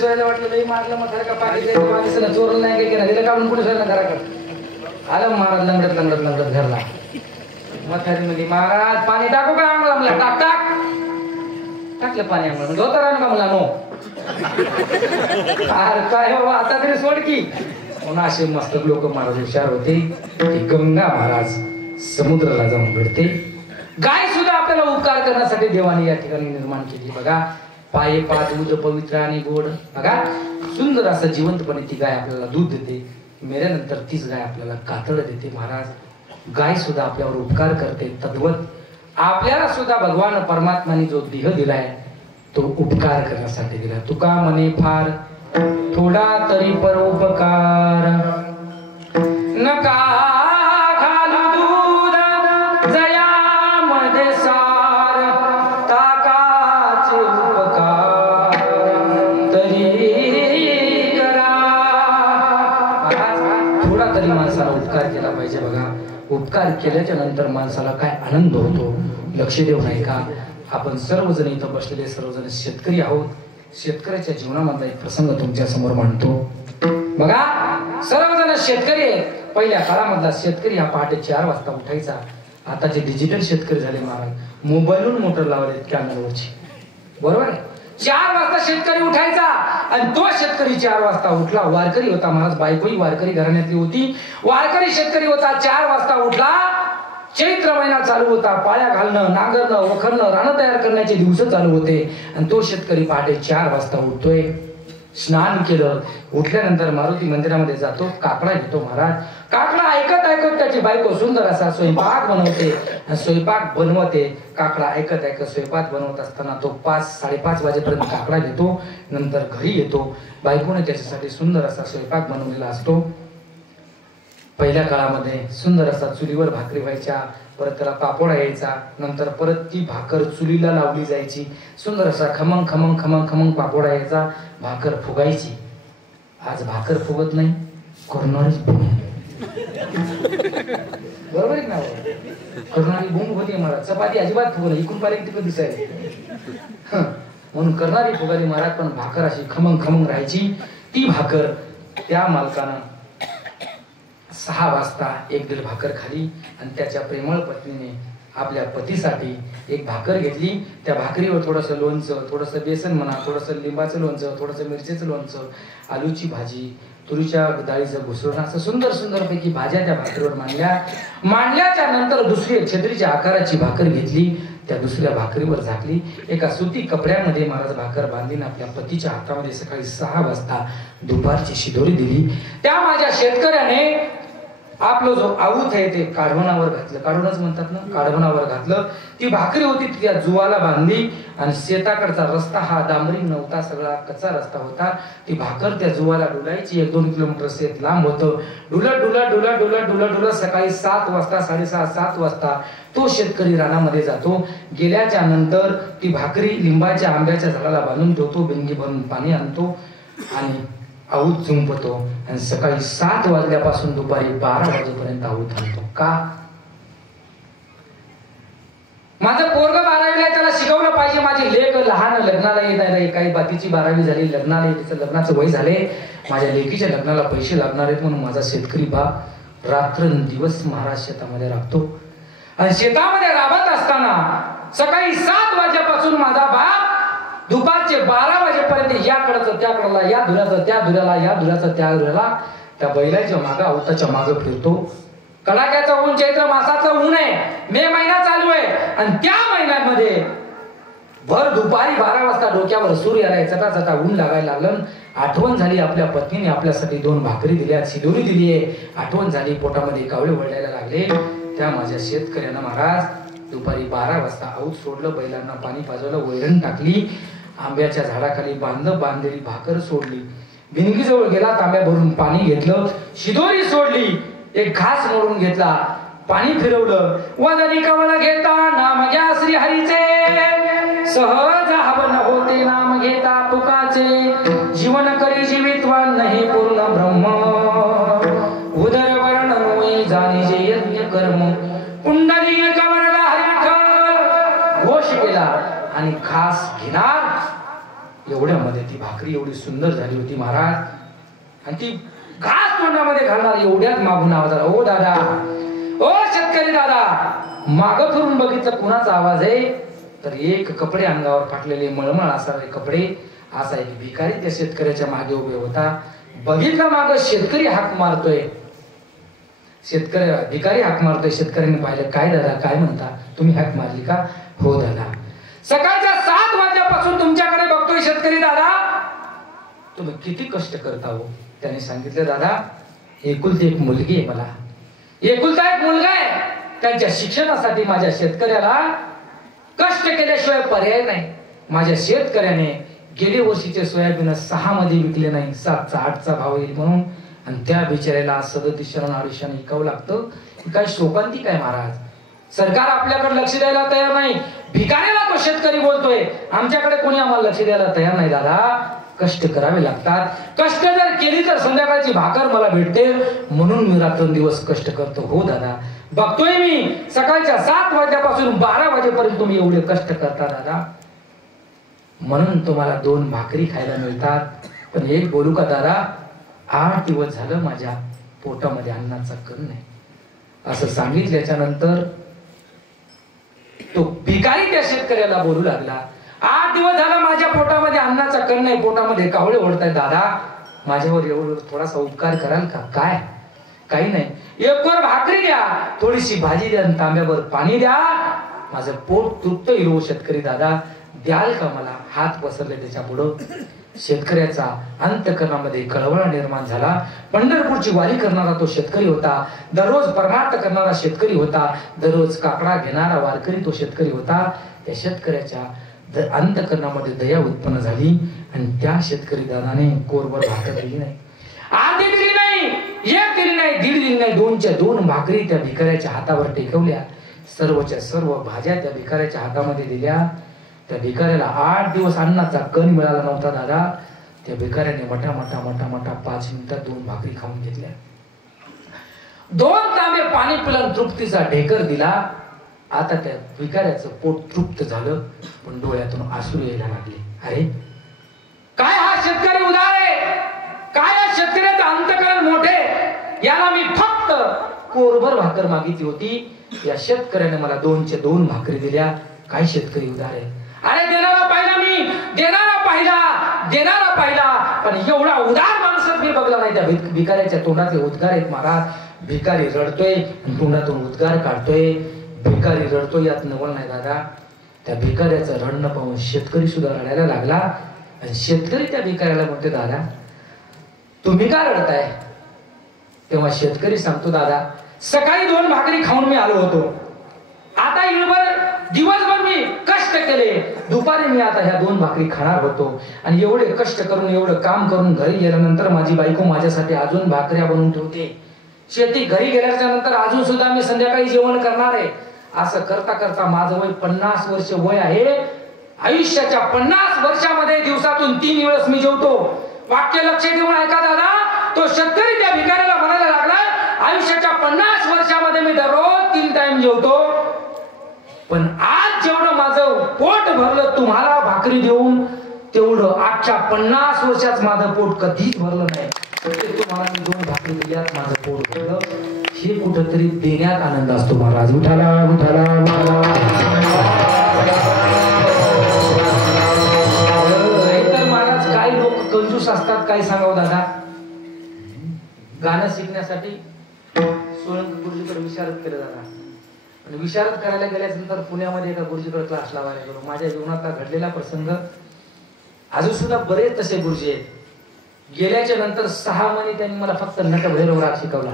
Police व्हायला वाटलं लई मारलं मग का पाणी माणसाला चोरलं नाही काय केलं दिलं काढून पोलीस व्हायला घराकडे आलं महाराज लंगडत लंगडत लंगडत घरला म्हातारी मध्ये महाराज पाणी टाकू का आम्हाला म्हणलं टाक टाक टाकलं पाणी आम्हाला धोतर आणू का मला नो अरे काय बाबा आता तरी सोड की म्हणून असे मस्तक लोक महाराज हुशार होते की गंगा महाराज समुद्राला जाऊन भिडते गाय सुद्धा आपल्याला उपकार करण्यासाठी देवाने या ठिकाणी निर्माण केली बघा पाये पाच दूध पवित्र आणि गोड बघा सुंदर असं जिवंतपणे ती गाय आपल्याला दूध देते मेल्यानंतर तीच गाय आपल्याला कातड देते महाराज गाय सुद्धा आपल्यावर उपकार करते तद्वत आपल्याला सुद्धा भगवान परमात्माने जो देह दिलाय तो उपकार करण्यासाठी दिला तुका म्हणे फार थोडा तरी परोपकार नका घालू दूध जयामध्ये सार ताकाचे उपकार तरी करा थोडा तरी माणसाला उपकार केला पाहिजे बघा उपकार केल्याच्या नंतर माणसाला काय आनंद होतो लक्ष देऊ नाही का आपण सर्वजण इथं बसलेले सर्वजण शेतकरी आहोत शेतकऱ्याच्या जीवनामधला एक प्रसंग तुमच्या समोर मांडतो बघा सर्वजण शेतकरी आहेत पहिल्या काळामधला शेतकरी हा पहाटे 4 वाजता उठायचा आताचे डिजिटल शेतकरी झाले महाराज मोबाईलवरून मोटर लावले कॅमेरावरची बरोबर आहे 4 वाजता शेतकरी उठायचा आणि तो शेतकरी 4 वाजता उठला वारकरी होता महाराज बायकोही वारकरी घराण्यातली होती वारकरी शेतकरी होता 4 वाजता उठला चैत्र महिना चालू होता पाळ्या घालणं नांगरणं वखरणं रानं तयार करण्याचे दिवस चालू होते आणि तो शेतकरी पहाटे 4 वाजता उठतोय स्नान केलं उठल्यानंतर मारुती मंदिरामध्ये जातो काकडा घेतो महाराज काकडा ऐकत ऐकत त्याची बायको सुंदर असा स्वयंपाक बनवते आणि स्वयंपाक बनवते काकडा ऐकत ऐकत स्वयंपाक बनवत असताना तो 5-5:30 वाजेपर्यंत काकडा घेतो नंतर घरी येतो बायकोने त्याच्यासाठी सुंदर असा स्वयंपाक बनवलेला असतो पहिल्या काळामध्ये सुंदर असा चुलीवर भाकरी व्हायच्या परत त्याला पापोडा यायचा नंतर परत ती भाकर चुलीला लावली जायची सुंदर असा खमंग खमंग खमंग खमंग पापोडा यायचा भाकर फुगायची आज भाकर फुगत नाही करणारीच बुंग बरोबर आहे ना करणारी बुंग होती महाराज चपाती अजिबात फुगल इकून पाहिजे तिकडे दिसायला म्हणून करणारी फुगाली महाराज पण भाकर अशी खमंग खमंग राहायची ती भाकर त्या मालकानं 6 वाजता 1-1.5 भाकर खाली आणि त्याच्या प्रेमळ पत्नीने आपल्या पतीसाठी एक भाकर घेतली त्या भाकरीवर थोडंसं लोणचं थोडंसं बेसन म्हणा थोडंसं लिंबाचं लोणचं थोडंसं मिरचीचं लोणचं आलूची भाजी तुरीच्या डाळीचं घुसळण असं सुंदर सुंदर पैकी भाज्या त्या भाकरीवर मांडल्याच्या नंतर दुसरी छत्रीच्या आकाराची भाकर घेतली त्या दुसऱ्या भाकरीवर झाकली एका सुती कपड्यामध्ये महाराज भाकर बांधली आपल्या पतीच्या हातामध्ये सकाळी 6 वाजता दुपारची शिदोरी दिली त्या माझ्या शेतकऱ्याने आपलं जो आऊत आहे ते काढवणावर घातलं काढवणच म्हणतात ना काढवणावर घातलं ती भाकरी होती त्या जुवाला बांधली आणि शेताकडचा रस्ता हा डांबरी नव्हता सगळा कच्चा रस्ता होता ती भाकर त्या जुवाला डुलायची 1-2 किलोमीटर शेत लांब होतं डुलत डुलत डुलत डुलत डुलत डुलत सकाळी 7 वाजता 6:30-7 वाजता तो शेतकरी रानामध्ये जातो गेल्याच्या नंतर ती भाकरी लिंबाच्या आंब्याच्या झाडाला बांधून ठेवतो बिंगी भरून पाणी आणतो आणि आऊत चुंपतो आणि सकाळी 7 वाजल्यापासून दुपारी 12 वाजेपर्यंत आऊत आणतो का माझं पोरग 12वीला त्याला शिकवलं पाहिजे माझी लेक लहान लग्नाला येत आहे काही बाकीची 12वी झाली लग्नाला तिचं लग्नाचं वय झाले माझ्या लेकीच्या लग्नाला पैसे लागणार आहेत म्हणून माझा शेतकरी बाप रात्रंदिवस महाराज शेतामध्ये राबतो आणि शेतामध्ये राबत असताना सकाळी 7 वाजेपासून माझा बाप दुपारचे 12 वाजेपर्यंत या कडाचं त्या कडाला या धुऱ्याचं त्या धुऱ्याला या धुऱ्याचं त्या धुऱ्याला त्या बैलाच्या मागं अवताच्या मागं फिरतो कडाक्याचं ऊन चैत्र मासाचं ऊन आहे मे महिना चालू आहे आणि त्या महिन्यामध्ये भर दुपारी 12 वाजता डोक्यावर सूर्य आलाय चटा चटा ऊन लागायला लागलं आठवण झाली आपल्या पत्नीने आपल्यासाठी 2 भाकरी दिल्या शिदोरी दिली आहे आठवण झाली पोटामध्ये कावळे वळायला लागले त्या माझ्या शेतकऱ्यानं महाराज दुपारी 12 वाजता आऊत सोडलं बैलांना पाणी पाजवलं वैरण टाकली आंब्याच्या झाडाखाली बांधलेली भाकर सोडली भिंगी जवळ गेला तांब्या भरून पाणी घेतलं शिदोरी सोडली एक घास मोडून घेतला पाणी फिरवलं वदनी कमळ घेता नाम घ्या श्री हरीचे सहज हवन होते नाम घेता पुकाचे जीवन करी जीवितवान नाही पूर्ण ब्रह्म उदर वर्ण नोई जाणी जे यज्ञ कर्म कुंडली कमळला हरिविठ्ठल घोष केला आणि घास घेणार एवढ्यामध्ये ती भाकरी एवढी सुंदर झाली होती महाराज, आणि ती घास तोंडामध्ये घालणार एवढ्यात मागून आवाज आला, ओ दादा, ओ शेतकरी दादा. मागं फिरून बघितलं कुणाचा आवाज आहे, तर एक कपडे अंगावर फाटलेले मळमळ असणारे कपडे असा एक भिकारी त्या शेतकऱ्याच्या मागे उभे होता. बघितलं मागं शेतकरी हाक मारतोय, भिकारी हाक मारतोय. शेतकऱ्यांनी पाहिलं, काय दादा काय म्हणता, तुम्ही हाक मारली का? हो दादा, सकाळच्या 7 वाजल्यापासून तुमच्याकडे बघतोय शेतकरी दादा, तुम्ही किती कष्ट करता हो. त्याने सांगितलं, दादा एकुलती एक मुलगी आहे, मला एकुलता एक मुलगा आहे, त्यांच्या शिक्षणासाठी माझ्या शेतकऱ्याला कष्ट केल्याशिवाय पर्याय नाही. माझ्या शेतकऱ्याने गेल्या वर्षीचे सोयाबीन 6 मध्ये विकले नाही, 7चा 8चा भाव येईल म्हणून, आणि त्या बिचाऱ्याला 37 विकावं लागतं. काय शोकांतिक आहे महाराज. सरकार आपल्याकडे लक्ष द्यायला तयार नाही, भिकाऱ्याला तो शेतकरी बोलतोय, आमच्याकडे कोणी आम्हाला लक्ष द्यायला तयार नाही. दादा कष्ट करावे लागतात, कष्ट जर केली तर संध्याकाळची भाकर मला भेटते, म्हणून मी रात्रंदिवस कष्ट करतो. हो दादा, बघतोय मी सकाळच्या 7 वाजल्यापासून 12 वाजेपर्यंत तुम्ही एवढे कष्ट करता दादा, म्हणून तुम्हाला 2 भाकरी खायला मिळतात. पण एक बोलू का दादा, 8 दिवस झालं माझ्या पोटामध्ये अन्नाचा कण नाही. असं सांगितल्याच्या नंतर तो भिकारी त्या शेतकऱ्याला बोलू लागला, 8 दिवस झाला माझ्या पोटामध्ये अन्नाचा कण नाही, पोटामध्ये कावळे ओढतायत. दादा माझ्यावर एवढं थोडासा उपकार कराल का? काय? काही नाही, 1 वर भाकरी द्या, थोडीशी भाजी द्या, तांब्यावर पाणी द्या, माझं पोट तृप्त येईल. शेतकरी दादा द्याल का मला? हात पसरले त्याच्या पुढं. शेतकऱ्याचा अंतकरणामध्ये कळवळा निर्माण झाला. पंढरपूरची वारी करणारा तो शेतकरी होता, दररोज परमार्थ करणारा शेतकरी होता, दररोज काकडा घेणारा वारकरी तो शेतकरी होता. त्या शेतकऱ्याच्या अंतकरणामध्ये दया उत्पन्न झाली, आणि त्या शेतकरी दादाने कोरभर भाकर दिली नाही, अर्धी दिली नाही, 1 दिली नाही, 1.5 दिली नाही, 2च्या 2 भाकरी त्या भिकाऱ्याच्या हातावर टेकवल्या. सर्वच्या सर्व भाज्या त्या भिकाऱ्याच्या हातामध्ये दिल्या. त्या भिकाऱ्याला 8 दिवस अन्नाचा कण मिळाला नव्हता दादा. त्या भिकाऱ्याने मोठा 5 मिनिटात 2 भाकरी खाऊन घेतल्या, 2 तांबे पाणी पिलं, तृप्तीचा ढेकर दिला. आता त्या भिकाऱ्याचं पोट तृप्त झालं, पण डोळ्यातून अश्रू यायला लागले. अरे काय हा शेतकरी उदार आहे, काय या शेतकऱ्याचं अंतकरण मोठे, याला मी फक्त कोरभर भाकर मागितली होती, या शेतकऱ्याने मला 2च्या 2 भाकरी दिल्या. काय शेतकरी उदार आहे. अरे देणारा पाहिला मी, देणारा पाहिला, पण एवढा उदार माणूसच मी बघला नाही. त्या भिकाऱ्याच्या तोंडातले उद्गार आहेत महाराज. भिकारी रडतोय, तोंडातून उद्गार काढतोय. भिकारी रडतोय, यात नवल नाही दादा. त्या भिकाऱ्याचं रडणं पाहून शेतकरी सुद्धा रडायला लागला, आणि शेतकरी त्या भिकाऱ्याला म्हणते, दादा तुम्ही का रडताय? तेव्हा शेतकरी सांगतो, दादा सकाळी 2 भाकरी खाऊन मी आलो होतो, आता दिवसभर मी कष्ट केले, दुपारी मी आता ह्या 2 भाकरी खाणार होतो, आणि एवढे कष्ट करून एवढं काम करून घरी गेल्यानंतर माझी बायको माझ्यासाठी अजून भाकऱ्या बनवून ठेवते. शेती घरी गेल्याच्या नंतर अजून सुद्धा मी संध्याकाळी जेवण करणार आहे. असं करता करता माझं वय 50 वर्ष वय आहे. आयुष्याच्या 50 वर्षामध्ये दिवसातून 3 वेळेस मी जेवतो. वाक्य लक्ष देऊन ऐका दादा. तो शेतकरी त्या भिकाऱ्याला म्हणायला लागला, आयुष्याच्या 50 वर्षामध्ये मी दररोज 3 टाइम जेवतो, पण आज जेवढं माझं पोट भरलं तुम्हाला भाकरी देऊन, तेवढं आजच्या 50 वर्षात माझं पोट कधीच भरलं नाही. तुम्हाला मी 2 भाकरी दिल्यात माझं पोट भरलं. हे कुठंतरी देण्यात आनंद असतो महाराज. विठाला विठाला नाहीतर महाराज काही लोक कंजूस असतात. काय सांगावं दादा. गाणं शिकण्यासाठी सोळंकी गुरुजीकडे विशारद केलं दादा, आणि विशारद करायला गेल्यानंतर पुण्यामध्ये एका गुरुजीकडे क्लास लावायला गेलो. माझ्या जीवनातला घडलेला प्रसंग. अजून सुद्धा बरेच तसे गुरुजी आहेत. गेल्याच्या नंतर 6 महिने त्यांनी मला फक्त नटभैरव राग शिकवला,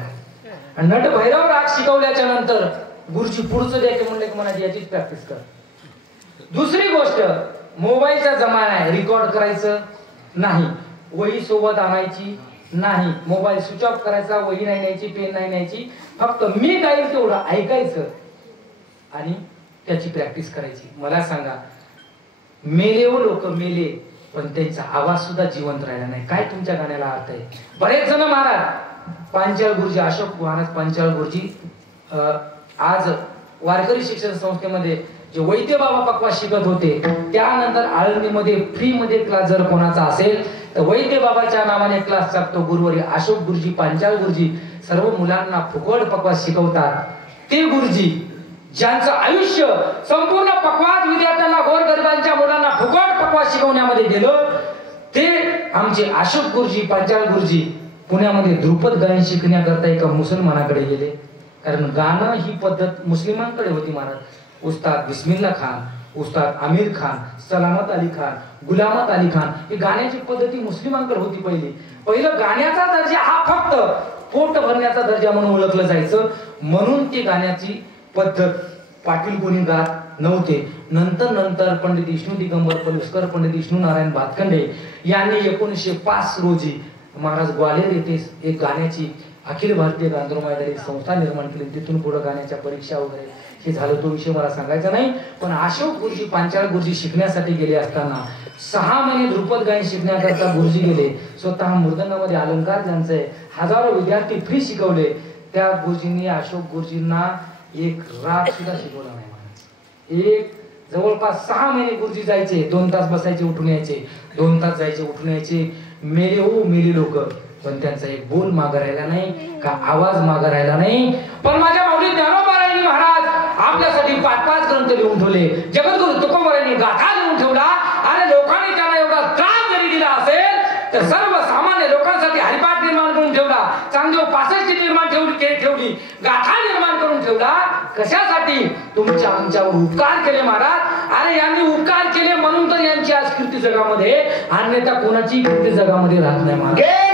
आणि नटभैरव राग शिकवल्याच्या नंतर गुरुजी पुढचं द्यायचे म्हणले की मला याचीच प्रॅक्टिस कर. दुसरी गोष्ट, मोबाईलचा जमाना आहे, रेकॉर्ड करायचं नाही, वही सोबत आणायची नाही, मोबाईल स्विच ऑफ करायचा, वही नाही न्यायची, पेन नाही न्यायची, फक्त मी गाईल तेवढं ऐकायचं आणि त्याची प्रॅक्टिस करायची. मला सांगा, मेले लोक मेले, पण त्यांचा आवाज सुद्धा जिवंत राहिला नाही. काय तुमच्या गाण्याला अर्थ आहे. बरेच जण महाराज, पांचाळ गुरुजी, अशोक महाराज पांचाळ गुरुजी आज वारकरी शिक्षण संस्थेमध्ये जे वैद्य बाबा पकवास शिकत होते, त्यानंतर आळंदीमध्ये फ्री मध्ये क्लास जर कोणाचा असेल तर वैद्य बाबाच्या नावाने क्लास चालतो. गुरुवारी अशोक गुरुजी, पांचाळ गुरुजी सर्व मुलांना फुकट पकवास शिकवतात. ते गुरुजी ज्यांचं आयुष्य संपूर्ण पकवास विद्यार्थ्यांना, गोरगरिबांच्या मुलांना फुकट पकवास शिकवण्यामध्ये गेलं, ते आमचे अशोक गुरुजी, पांचाळ गुरुजी पुण्यामध्ये ध्रुपद गायन शिकण्याकरता एका मुसलमानाकडे गेले. कारण गाणं ही पद्धत मुस्लिमांकडे होती महाराज. उस्ताद बिस्मिल्ला खान, उस्ताद आमिर खान, सलामत अली खान, गुलामत अली खान, ही गाण्याची पद्धती मुस्लिमांकडे होती. पहिलं गाण्याचा दर्जा हा फक्त पोट भरण्याचा दर्जा म्हणून ओळखलं जायचं. म्हणून ती गाण्याची पद्धत पाटील कोणी गात नव्हते. नंतर पंडित विष्णू दिगंबर पलुसकर, पंडित विष्णू नारायण भातखंडे यांनी 1905 रोजी महाराज ग्वाल्हेर येथे एक गाण्याची अखिल भारतीय गांधर्व संस्था निर्माण केली. तिथून पुढे गाण्याच्या परीक्षा वगैरे हे झालं. तो विषय मला सांगायचा नाही. पण अशोक गुरुजी, पांचाळ गुरुजी शिकण्यासाठी गेले असताना 6 महिने ध्रुपद गायन शिकण्याकरता गुरुजी गेले. स्वतः मृदंगामध्ये अलंकार ज्यांचे हजारो विद्यार्थी फ्री शिकवले. त्या गुरुजींनी अशोक गुरुजींना एक राग सुद्धा शिकवला नाही. एक जवळपास 6 महिने गुरुजी जायचे, 2 तास बसायचे उठून यायचे, 2 तास जायचे उठून यायचे. मेले हो मेले लोक, पण त्यांचा एक बोल मागं राहिला नाही का आवाज मागं राहिला नाही. पण माझ्या माऊली ज्ञानोबारायांनी महाराज आपल्यासाठी 5-5 ग्रंथ लिहून ठेवले. जगद्गुरु तुकोबारायांनी गाथा लिहून ठेवला. आणि लोकांनी त्यांना एवढा त्रास जरी दिला असेल तर सर्वसामान्य लोकांसाठी हरिपाठ निर्माण करून ठेवला. चांगदेव 65 निर्माण ठेवली, गाथा निर्माण करून ठेवला. कशासाठी? तुमच्या आमच्यावर उपकार केले महाराज. अरे यांनी उपकार केले म्हणून तर यांची आज कीर्ती जगामध्ये, अन्यथा कोणाची कीर्ती जगामध्ये राहत नाही महाराज.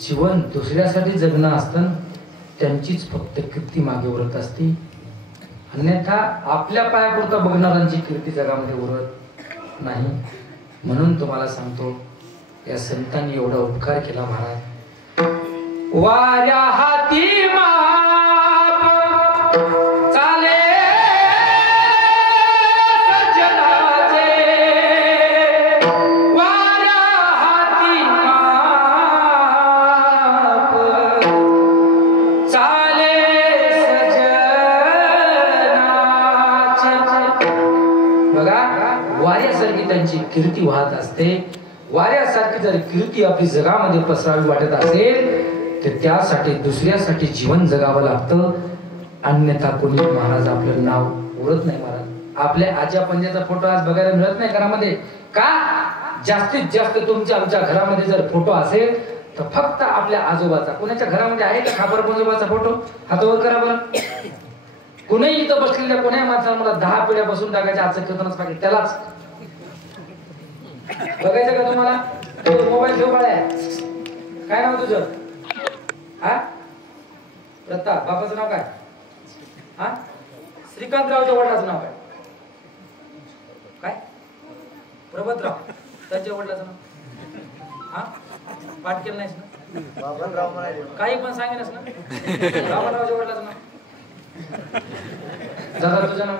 जीवन दुसऱ्यासाठी जगणं असतं, त्यांचीच फक्त कीर्ती मागे उरत असते. अन्यथा आपल्या पायापुरता बघणाऱ्यांची कीर्ती जगामध्ये उरत नाही. म्हणून तुम्हाला सांगतो, या संतांनी एवढा उपकार केला महाराज. वाऱ्या हाती माप चाले सज्जनाचे, वाऱ्या हाती माप चाले सज्जनाचे. बघा, वाऱ्यासारखी त्यांची कीर्ती वाहत असते. वाऱ्यासारखी जर कीर्ती आपली जगामध्ये पसरावी वाटत असेल तर त्यासाठी दुसऱ्यासाठी जीवन जगावं लागतं. अन्यथा कोणी महाराज आपलं नाव उरत नाही. महाराज आपल्या आजा पंजाचा फोटो आज बघायला मिळत नाही घरामध्ये का? जास्तीत जास्त तुमच्या आमच्या घरामध्ये जर फोटो असेल तर फक्त आपल्या आजोबाचा. कोणाच्या घरामध्ये आहे का खापर पंजोबाचा फोटो? हातावर करा बरं. कुणीही इथं बसलेल्या कोण्या माणसाला मला 10 पिढ्या बसून टाकायच्या आजचं कीर्तनच पाहिजे त्यालाच बघायचं का तुम्हाला? मोबाईल घेऊ बाळा. काय नाव तुझं? हा प्रताप. बापाचं नाव काय? हा श्रीकांतरावच्या वडिलाचं नाव काय? काय? प्रभातराव. त्यांच्या वडिलाचं नाव? हा पाठ केलं नाहीस ना? काही पण सांगेनच ना? बाबारावच्या वडिलाचं नाव? दादा तुझं नाव?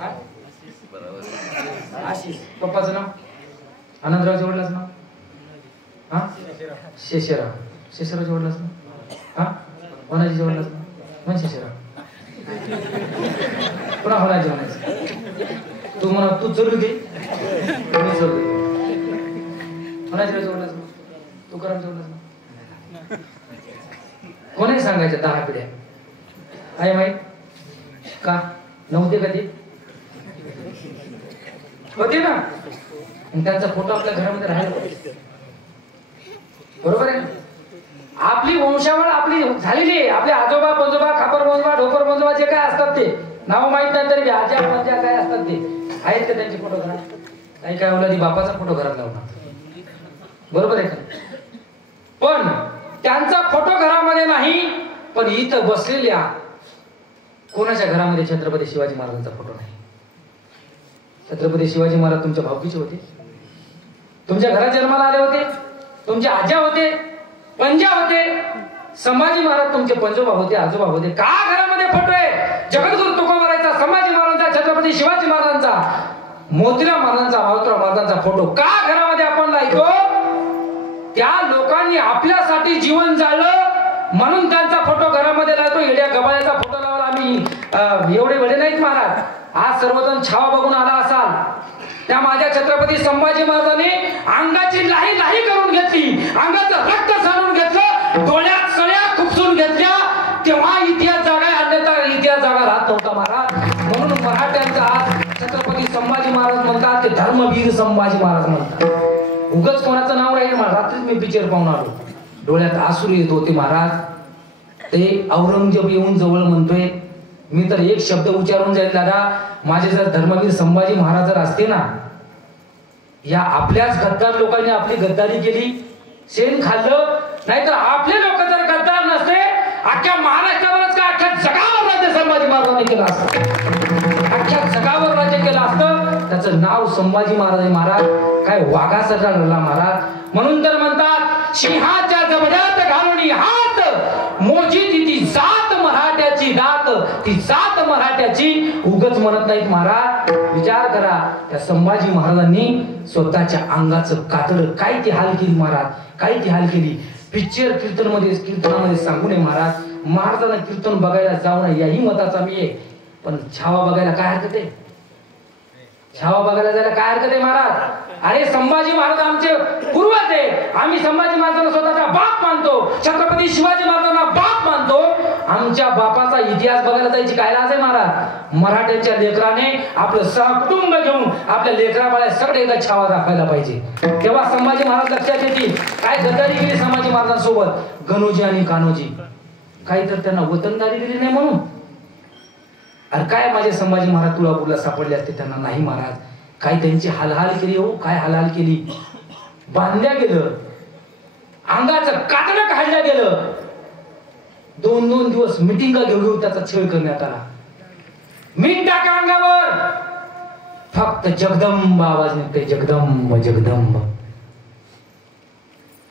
हा आशिष. पप्पाचं नाव? आनंदरावच्या वडिलाचं नाव? हा शेषराव. शेषरावच्या वडिलाचं नाव? हा वनाजीच्या वडिलाचं नाव? म्हण शेषराव. पुन्हा होणाजी म्हणायचं. तू म्हणा तू जरूर घे, मी जरूर घे. वनाजीरावच्या वडिलाचं नाव? तुकारामच्या वडिलाचं नाव? कोणी सांगायचं 10 पिढ्या आहे माहित का? नव्हते कधी होते ना. त्यांचा फोटो आपल्या घरामध्ये राहिला बरोबर आहे ना? आपली वंशावळ आपली झालेली आहे. आपले आजोबा पंजोबा खापर पंजोबा ढोकर पंजोबा जे काय असतात ते नाव माहित नाही तरी आजा पंजा काय असतात ते आहेत का त्यांचे फोटो घरात? काही काय ओलादी बापाचा फोटो घरात लावणार बरोबर आहे का? पण त्यांचा फोटो घरामध्ये नाही. पण इथं बसलेल्या कोणाच्या घरामध्ये छत्रपती शिवाजी महाराजांचा फोटो नाही? छत्रपती शिवाजी महाराज तुमच्या भावकीचे होते, तुमच्या घरात जन्माला आले होते, तुमचे आजा होते, पंजा होते. संभाजी महाराज तुमचे पंजोबा होते, आजोबा होते. का घरामध्ये फोटो आहे? जगद्गुरु तुकोबारायचा, संभाजी महाराजांचा, छत्रपती शिवाजी महाराजांचा, मोतीराम महाराजांचा, मारुतराव महाराजांचा फोटो का घरामध्ये आपण लावतो? त्या लोकांनी आपल्यासाठी जीवन जाळलं म्हणून त्यांचा फोटो घरामध्ये लावतो. येड्या गबाळ्याचा फोटो लावला आम्ही एवढे वेळे नाहीत महाराज. आज सर्वजण छावा बघून आला असाल. त्या माझ्या छत्रपती संभाजी महाराजांनी अंगाची लाही लाही करून घेतली, अंगाचं रक्त सांडून घेतलं, डोळ्यात सळ्या खुपसून घेतल्या. तेव्हा इतिहास जागा, अन्यथा इतिहास जागा राहत नव्हता महाराज. म्हणून मराठ्यांचा आज छत्रपती संभाजी महाराज म्हणतात ते धर्मवीर संभाजी महाराज म्हणतात. उगाच कोणाचं नाव राहील? रात्रीच मी पिक्चर पाहून आलो, डोळ्यात आसरू येत होते महाराज. ते औरंगजेब येऊन जवळ म्हणतोय, मी तर एक शब्द उच्चारून जाईल दादा, माझे जर धर्मवीर संभाजी महाराज जर असते ना, या आपल्याच गद्दार लोकांनी आपली गद्दारी केली, शेण खाल्लं, नाहीतर आपले लोक जर गद्दार नसते, अख्ख्या महाराष्ट्रावरच का अख्ख्या जगावर राज्य संभाजी महाराजांनी केलं असतं. अख्ख्या जगावर राज्य केलं असतं. त्याचं नाव संभाजी महाराज. महाराज काय वाघासारखा लढला महाराज. म्हणून तर म्हणतात सिंहाच्या जबड्यात घालून हात, मोजी ती जात मराठ्याची दात, ती जात मराठ्याची. उगच म्हणत नाहीत महाराज. विचार करा, त्या संभाजी महाराजांनी स्वतःच्या अंगाचं कातड काय ती हाल केली महाराज, काय ती हाल केली. पिक्चर कीर्तनामध्ये सांगू नये महाराज. महाराजांना कीर्तन बघायला जाऊ नये याही मताचा मी आहे. पण छावा बघायला काय हरकत आहे? छावा बघायला जायला काय हरकत आहे महाराज? अरे संभाजी महाराज आमचे पूर्वज आहे. आम्ही संभाजी महाराजांना स्वतःचा बाप मानतो, छत्रपती शिवाजी महाराजांना बाप मानतो. आमच्या बापाचा इतिहास बघायला जायची काय लाज आहे महाराज? मराठ्यांच्या लेकराने आपलं सहकुटुंब घेऊन आपल्या लेकरा बाळा सगळे एकदा छावा दाखवायला पाहिजे. तेव्हा संभाजी महाराज लक्षात येतील. काय गद्दारी केली संभाजी महाराजांसोबत? गणोजी आणि कान्होजी. काही तर त्यांना वतनदारी दिली नाही म्हणून. अरे काय माझे संभाजी महाराज तुळापूरला सापडले असते त्यांना? नाही महाराज. काय त्यांची हालहाल केली हो, काय हालहाल केली. बांधल्या गेलं. अंगाचं कातडं काढलं गेलं. 2-2 दिवस मिटिंग घेऊन त्याचा छळ करण्यात आला. मीठ टाका अंगावर, फक्त जगदंब आवाज निघते, जगदंब जगदंब.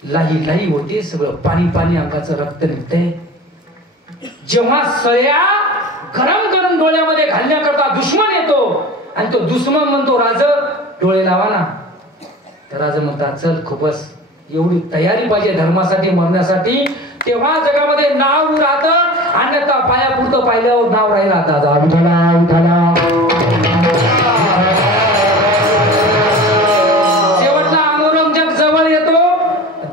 लाही लाही होते, सगळं पाणी पाणी, अंगाचं रक्त निघते. जेव्हा सळ्या गरम गरम डोळ्यामध्ये घालण्याकरता दुश्मन येतो आणि तो दुश्मन म्हणतो, राज डोळे लावा ना. तर राजा म्हणतात, चल खूपच एवढी तयारी पाहिजे धर्मासाठी मरण्यासाठी, तेव्हा जगामध्ये नाव राहतं. अन्यथा पायापुरतं पाहिल्यावर नाव राहील. आता विठाला विठाला. शेवटला औरंगजेब जवळ येतो.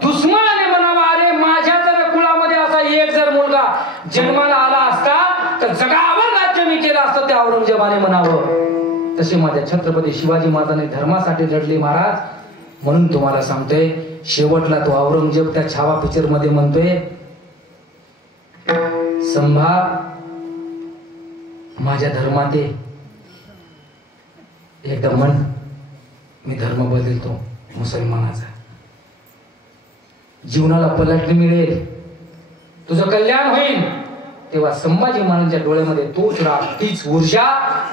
दुश्मनाने म्हणावा, अरे माझ्या जर कुळामध्ये असा एक जर मुलगा जन्माला आला असता तर जगावर राज्य मी केलं असतं, त्या औरंगजेबाने म्हणावं. तसे माझ्या छत्रपती शिवाजी महाराजांनी धर्मासाठी लढले महाराज. म्हणून तुम्हाला सांगतोय, शेवटला तो औरंगजेब त्या छावा पिक्चर मध्ये म्हणतोय, संभा माझ्या धर्मात एकदा म्हण, मी धर्म बदलतो मुसलमानाचा. जीवनाला पलटणी मिळेल, तुझं कल्याण होईल. तेव्हा संभाजी महाराजांच्या डोळ्यामध्ये तोच राग, तीच ऊर्जा.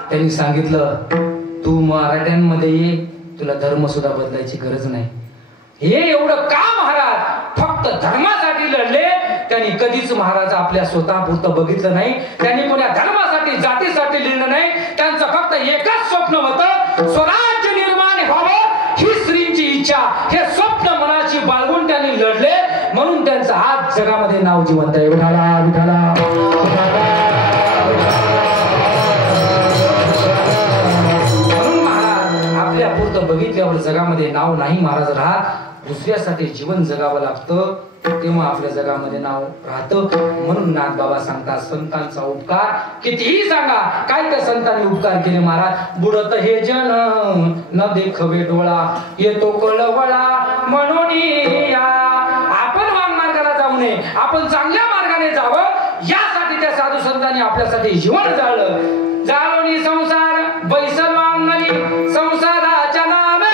त्यांनी सांगितलं, तू मराठ्यांमध्ये ये, तुला धर्म सुद्धा बदलायची गरज नाही. हे एवढं का महाराज? फक्त धर्मासाठी लढले. त्यांनी कधीच महाराज आपल्या स्वतःपुरतं बघितलं नाही. त्यांनी कोणा धर्मासाठी जातीसाठी लिहिलं नाही. त्यांचं फक्त एकच स्वप्न होतं, स्वराज्य निर्माण व्हावं ही श्रींची इच्छा. हे स्वप्न मनाची बाळगून त्यांनी लढले. म्हणून त्यांचं आज जगामध्ये नाव जिवंत आहे. विठाला विठाला. म्हणून महाराज आपल्या पुरतं बघितल्यावर जगामध्ये नाव नाही महाराज राहत. दुसऱ्यासाठी जीवन जगावं लागतं, तेव्हा आपल्या जगामध्ये नाव राहतं. म्हणून नाथबाबा सांगतात, संतांचा उपकार कितीही सांगा, काय त्या संतांनी उपकार केले महाराज. बुडत हे जन न देखवे डोळा, येतो कळवळा म्हणून या. आपण वांगमार्गाला जाऊ नये, आपण चांगल्या मार्गाने जावं, यासाठी त्या साधू संतांनी आपल्यासाठी जीवन जाळलं. जाळोनी संसार बैसल वांगली, संसाराच्या नामे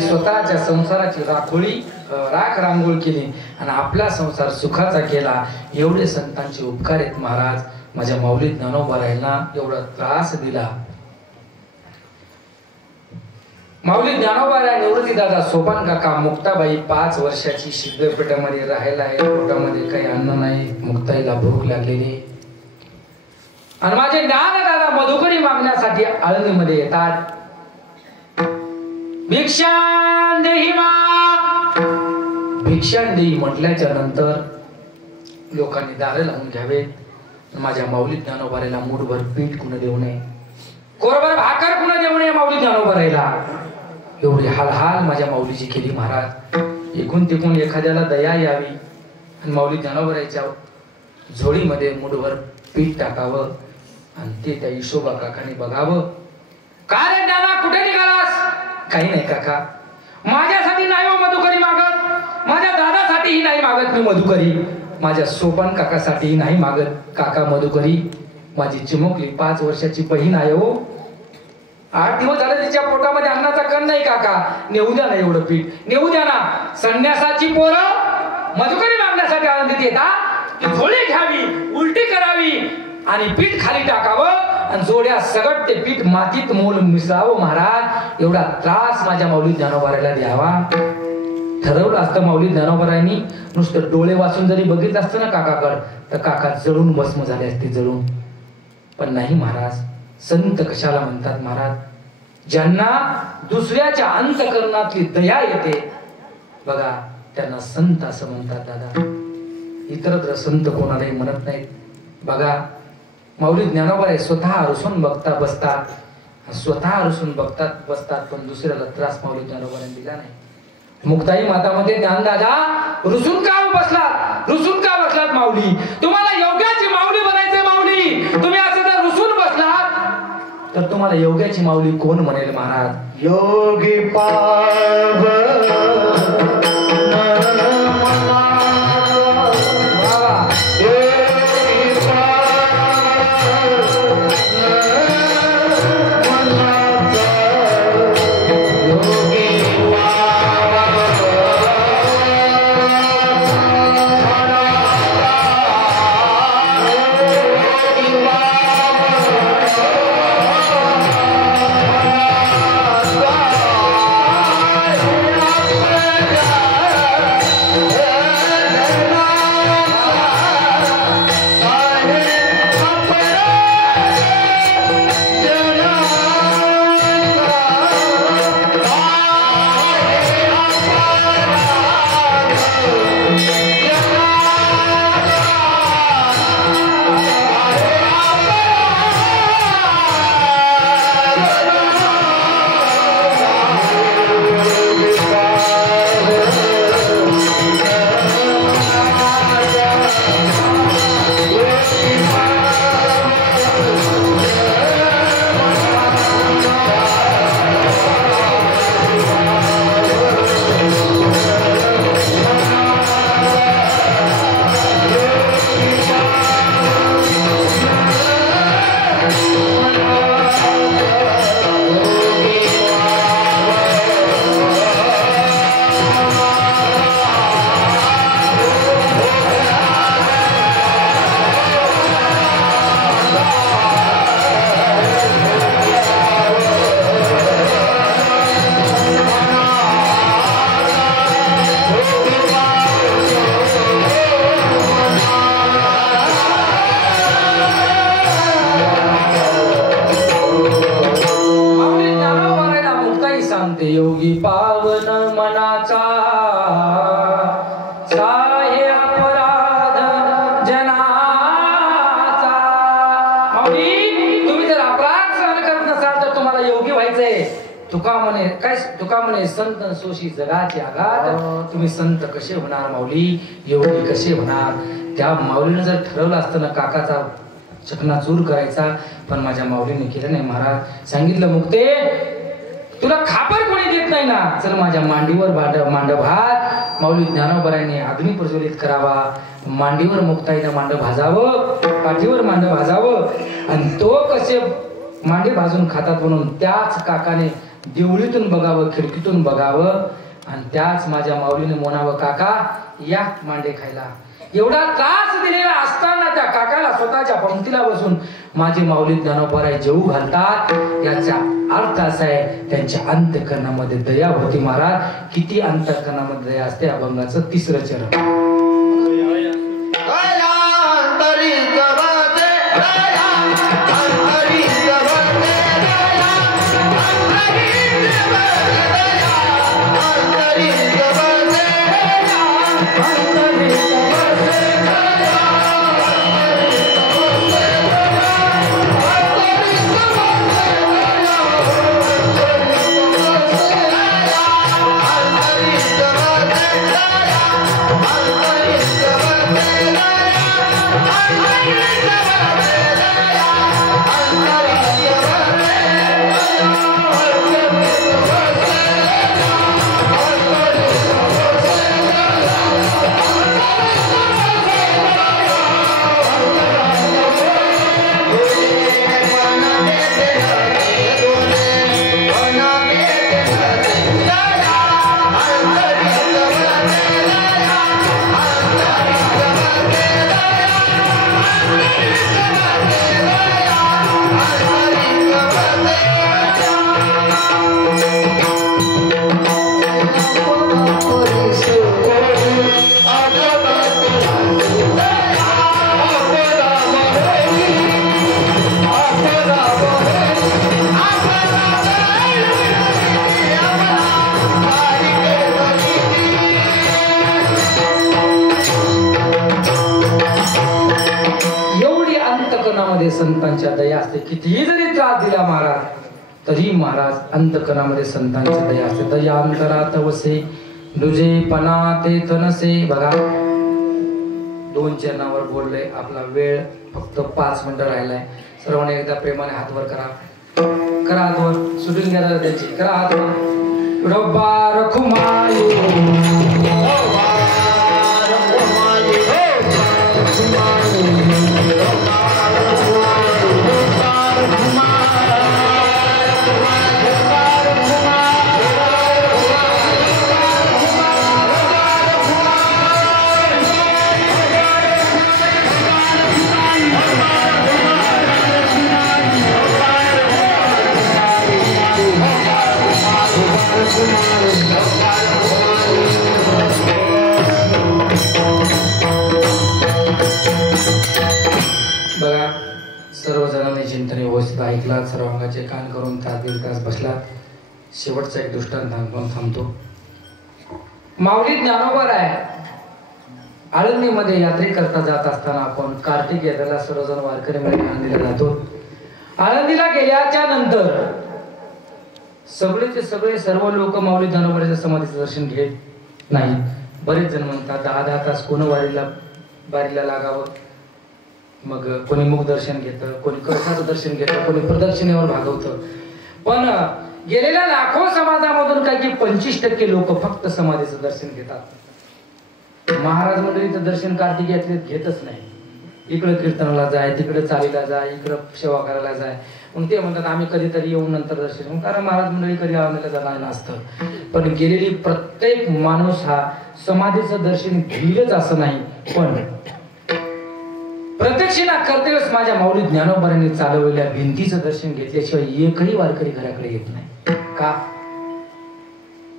स्वतःच्या संसाराची राख रांगोळ केली आणि आपला संसार सुखाचा केला. एवढे संतांचे उपकार आहेत महाराज. माझ्या माऊली ज्ञानोबारायांना एवढा त्रास दिला. माऊली ज्ञानोबाराय, निवृत्ती दादा, सोपान काका, मुक्ताबाई 5 वर्षाची सिद्धपेठामध्ये राहायला आहे. पोटामध्ये काही अन्न नाही, मुक्ताईला भूक लागलेली. आणि माझे ज्ञान दादा मधुकरी मागण्यासाठी आळंदीमध्ये येतात. भिक्षांदेही भिक्षांदेही म्हटल्याच्या नंतर लोकांनी दारे लावून घ्यावे. माझ्या माऊली ज्ञानोबारायला मूठभर पीठ कुणा देऊ नये, कोरभर भाकर कुणा देऊ नये. माऊली ज्ञानोबारायला एवढी हाल माझ्या माऊलीची केली महाराज. एकूण तिकून एखाद्याला दया यावी आणि माऊली ज्ञानोबारायच्या झोळीमध्ये मूठभर पीठ टाकावं आणि ते त्या हिशोबा काकाने बघावं. का रे ज्ञाना, कुठे निघालास? काही नाही काका, माझ्यासाठी नाही हो मधुकरी मागत, माझ्या दादासाठीही नाही मागत मी मधुकरी, माझ्या सोपान काकासाठीही नाही मागत काका मधुकरी. माझी चिमुकली 5 वर्षाची बहीण आहे हो. 8 दिवस झाले तिच्या पोटामध्ये अन्नाचा कण नाही काका. नेऊ द्या ना एवढं पीठ, नेऊ द्या ना. संन्यासाची पोरं मधुकरी मागण्यासाठी आनंदित येतात. ती झोळी घ्यावी, उलटी करावी आणि पीठ खाली टाकावं आणि जोड्या सगट ते पीठ मातीत मोल मिसळावं महाराज. एवढा त्रास माझ्या माऊली ज्ञानोबारायला द्यावा. ठरवलं असतं माऊली ज्ञानोबारायांनी, नुसतं डोळे वाचून जरी बघितलं असतं ना काकाकडं, तर काका जळून भस्म झाले असते, जळून. पण नाही महाराज. संत कशाला म्हणतात महाराज? ज्यांना दुसऱ्याच्या अंतःकरणातली दया येते बघा, त्यांना संत असं म्हणतात दादा. इतरत्र संत कोणालाही म्हणत नाहीत. बघा, माऊली ज्ञानोबाराय स्वतः रुसून बघता बसतात, स्वतः रुसून बघतात बसतात, पण दुसऱ्याला त्रास माऊली ज्ञानोबारायांनी दिला नाही. मुक्ताई मातामध्ये ज्ञानदादा रुसून का बसलात? रुसून का बसलात माऊली? तुम्हाला योग्याची माऊली बनायचंय माऊली. तुम्ही असं जर रुसून बसलात तर तुम्हाला योग्याची माऊली कोण म्हणेल महाराज? योगी पाव योगी पावन मनाचा साहे अपराध जनाचा. माऊली तुम्ही जर अपराध सहन करत नसाल तर तुम्हाला योगी व्हायचंय. तुका म्हणे संत सोशी जगाचे आघात. तुम्ही संत कसे होणार माऊली? योगी कसे होणार? त्या माऊलीने जर ठरवलं असतं ना काकाचा चकनाचूर करायचा, पण माझ्या माऊलीने केलं नाही महाराज. सांगितलं मुक्ते तुला खापर कोणी देत नाही ना, चल माझ्या मांडीवर मांड भात. माऊली ज्ञानोबरांनी अग्नी प्रज्वलित करावा, मांडीवर मुक्ताईनं मांड भाजावं, पाठीवर मांड भाजावं, आणि तो कसे मांडी भाजून खातात म्हणून त्याच काकाने देवळीतून बघावं, खिडकीतून बघावं, आणि त्याच माझ्या माऊलीने म्हणावं काका या मांडे खायला. एवढा त्रास दिलेला असताना त्या काकाला स्वतःच्या पंक्तीला बसून माझी माऊली ज्ञानोबराय जेवू घालतात. याचा अर्थ असा आहे त्यांच्या अंतःकरणामध्ये दया होती महाराज. किती अंतःकरणामध्ये दया असते? अभंगाचं तिसरं चरण. संतांच्या दया असते. कितीही जरी त्रास दिला महाराज तरी महाराज अंतकरणामध्ये संतांची दया असते. दया अंतरात वसे दुजे पणा ते तनसे बघा 2 चरणावर बोलले. आपला वेळ फक्त 5 मिनिटं राहिलाय. सर्वांनी एकदा प्रेमाने हातवर करा. करा हातवर. शूटिंग घ्या त्याची. करा हातवर. रब्बा रखुमाई बघा सर्वजणांनी चिंतन व्यवस्थित ऐकलात. सर्वांगाचे कान करून तास दीड तास बसलात. शेवटचा एक दृष्टांत सांगून थांबतो. माऊली ज्ञानोबा आहे आळंदीमध्ये यात्रेकरता जात असताना आपण कार्तिक यात्रेला सर्वजण वारकरी मिळून आळंदीला जातो. आळंदीला गेल्याच्या नंतर सगळेचे सगळे सर्व लोक माऊली ज्ञानोबाच्या समाधीचं दर्शन घेत नाही. बरेच जण म्हणतात 10-10 तास कोण बारीला लागावं. मग कोणी मुख दर्शन घेतं, कोणी कळसाचं दर्शन घेतं, कोणी प्रदक्षिणेवर भागवतं. पण गेलेल्या लाखो समाजामधून काही 25% लोक फक्त समाधीचं दर्शन घेतात. महाराज मंडळीचं दर्शन कार्तिक यात्रेत घेतच नाही. इकडं कीर्तनाला जाय, तिकडे चालीला जाय, इकडं सेवा करायला जाय. मग ते म्हणतात आम्ही कधीतरी येऊन नंतर दर्शन. कारण महाराज मंडळी कधी आळंदीला जाणार नसतं. पण गेलेली प्रत्येक माणूस हा समाधीचं दर्शन घेईलच असं नाही. पण प्रत्यक्षिणा करतेवेळेस माझ्या माऊली ज्ञानोबांनी चालवलेल्या भिंतीचं दर्शन घेतल्याशिवाय एकही वारकरी घराकडे येत नाही. का?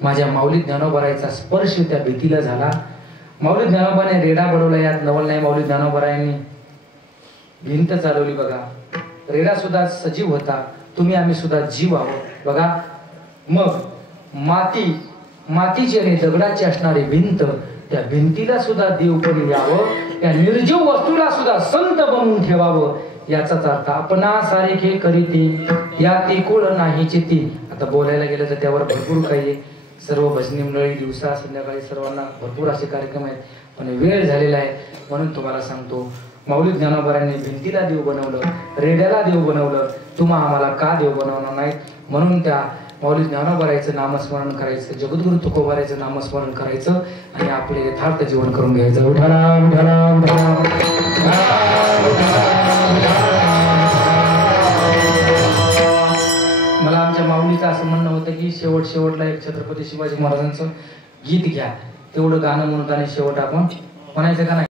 माझ्या माऊली ज्ञानोबारायचा स्पर्श त्या भिंतीला झाला. माऊली ज्ञानोबाने रेडा बनवला. यात नवल नाही. माऊली ज्ञानोबारायांनी भिंत चालवली. बघा रेडा सुद्धा सजीव होता. तुम्ही आम्ही सुद्धा जीव आहोत. बघा मग मातीची आणि दगडाची असणारी भिंत, त्या भिंतीला सुद्धा देवपणी यावं, त्या निर्जीव वस्तूला सुद्धा संत बनवून ठेवावं. याचाच अर्थ आपणा सारखे करीते या तिकुळ नाहीची ती. आता बोलायला गेलं तर त्यावर भरपूर काही आहे. सर्व भजनी मंडळी दिवसा संध्याकाळी सर्वांना भरपूर असे कार्यक्रम आहेत. पण वेळ झालेला आहे म्हणून तुम्हाला सांगतो. माऊली ज्ञानोबांनी भिंतीला देव बनवलं, रेड्याला देव बनवलं. तुम्हा आम्हाला का देव बनवणार नाहीत? म्हणून त्या माऊली ज्ञानोबारायचं नामस्मरण करायचं, जगद्गुरु तुकोबारायचं नामस्मरण करायचं आणि आपले यथार्थ जीवन करून घ्यायचं. विठ्ठला विठ्ठला विठ्ठला. मला आमच्या माऊलीचं असं म्हणणं होतं की शेवटला एक छत्रपती शिवाजी महाराजांचं गीत घ्या. तेवढं गाणं म्हणताना शेवट आपण म्हणायचं का नाही?